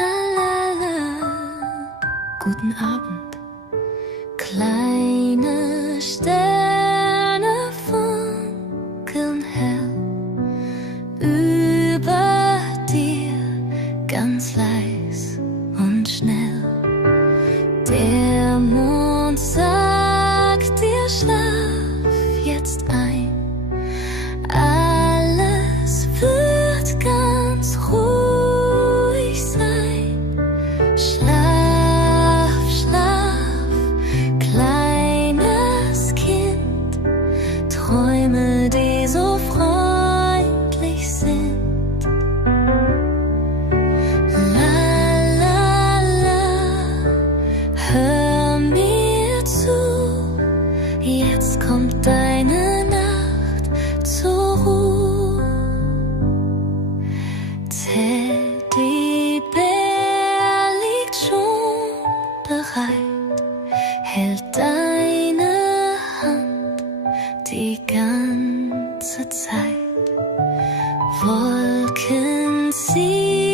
La la la. Guten Abend. Kleine Sterne funkeln hell über dir, ganz leis und schnell. Der Mond sagt dir, schlaf jetzt ein. Alles wird ganz ruhig sein. Schlaf, schlaf, kleines Kind. Träume, die so freundlich sind. La, la, la, hör mir zu. Jetzt kommt deine Nacht zur Ruhe. Teddybär liegt schon bereit, hält deine Hand die ganze Zeit. Wolken ziehen